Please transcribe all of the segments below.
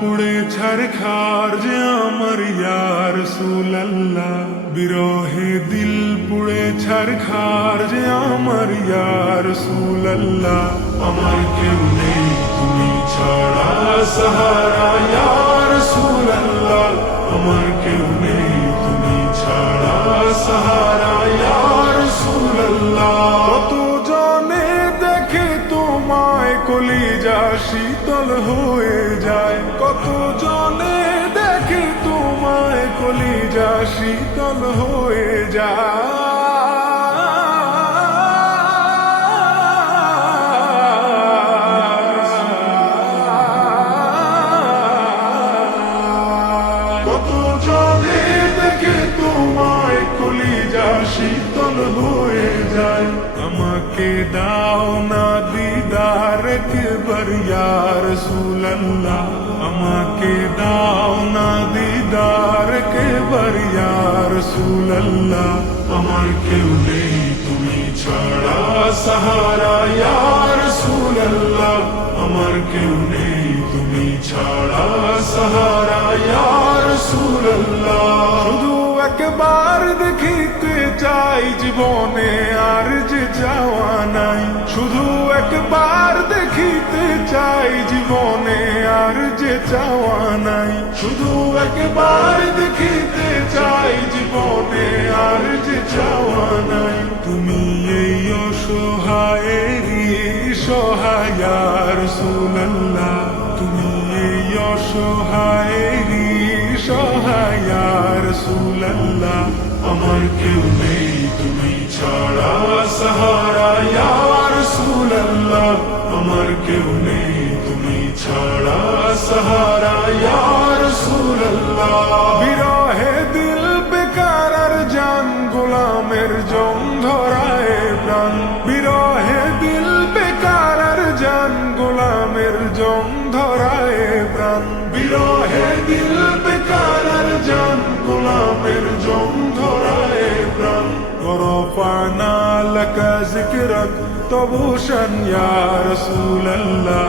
পুড়ে ছারখার যে আমার ইয়ার সুলাল্লাহ বিরহে দিল পুড়ে ছারখার যে আমার ইয়ার সুলাল্লাহ আমার কেউ নেই, তুমি ছাড়া সাহারা ইয়ার সুলাল্লাহ আমার কেউ নেই, তুমি ছাড়া সাহারা ইয়ার সুলাল্লাহ কত জনে দেখে তোমায় কলিজা শীতল হয়ে যায়। শীতল হয়ে আমাকে দাও না দিদার একবার ইয়ার সুলাল্লাহ আমাকে দাও না দিদার একবার ইয়ার সুলাল্লাহ। আমার কেউ নেই, তুমি ছাড়া সাহারা ইয়ার সুলাল্লাহ। আমার কেউ নেই, তুমি ছাড়া সাহারা ইয়ার সুলাল্লাহ। শুধু একবার দেখিতে চাই জীবনে আর যে যাওয়া নাই। শুধু একবার চাই জীবনে আর যে চাওয়া নাই। শুধু একবার দেখিতে চাই জীবনে আর যে চাওয়া নাই। তুমি এই অসহায়েরই সহায়ার সুলাল্লাহ তুমি এই অসহায়েরই সহায়ার সুলাল্লাহ আমার কেউ নেই, তুমি ছাড়া সাহারা বিরহে দিল বেকার আর জান, গোলামের জং ধরায় প্রাণ। বিরহে দিল বেকার জান, গোলামের জং ধরায় প্রাণ। বিরহে দিল বেকার আর জান, গোলামের জং ধরায় প্রাণ। গরফানা লাকা জিকিরক তবুশন ইয়া রসুলাল্লাহ।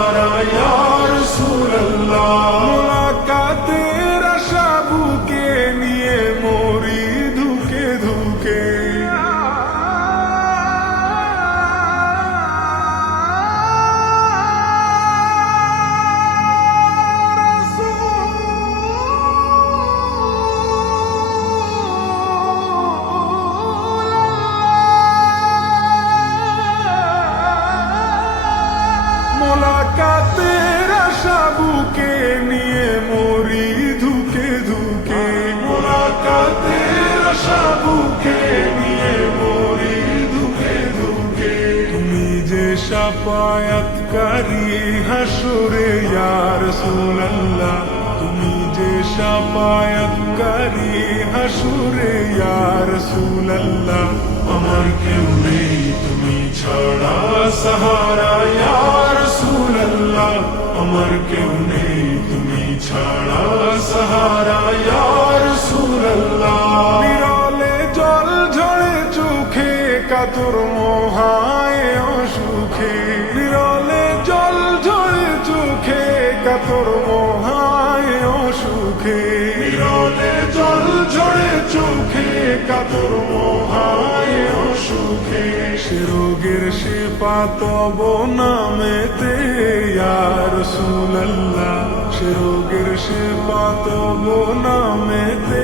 সাপায়াতকারী হাসুরে ইয়ার সুলাল্লাহ, তুমি যে সাপায়াতকারী হাসুরে ইয়ার সুলাল্লাহ, আমার কেউ নেই, তুমি ছাড়া সাহারা ইয়ার সুলাল্লাহ, আমার কেউ নেই, তুমি ছাড়া সাহারা ইয়ার সুলাল্লাহ। বিরলে জল ঝরে চোখে কাতর মোহায় অসুখে বিরলে জল ঝরে চোখে কাতর মোহায় অসুখে। বিরলে জল ঝরে চোখে কাতর মোহায় অসুখে। সে রোগের সে পাতব নামেতে ইয়ার সুলাল্লাহ সে রোগের সে পাতব নামেতে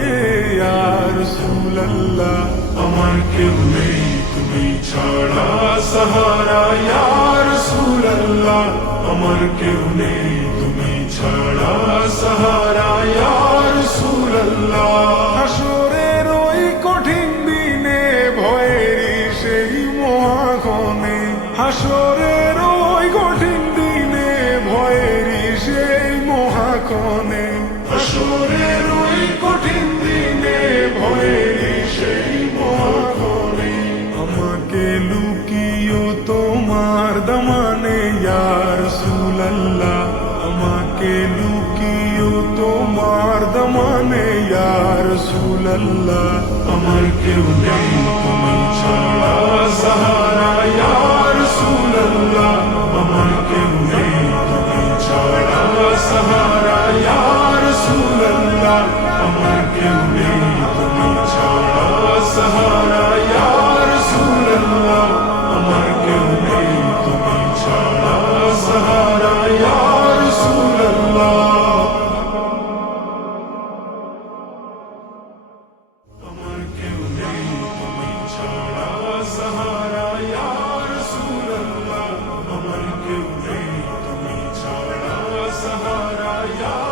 ইয়ার সুলাল্লাহ আমার কেউ নেই। তুমি ছাড়া সাহারা ইয়ার সুলাল্লাহ আমার কেউ নেই তুমি ছাড়া সাহারা ইয়ার সুলাল্লাহ আল্লাহ আমার কেউ নেই তোমার ছাড়া Yeah.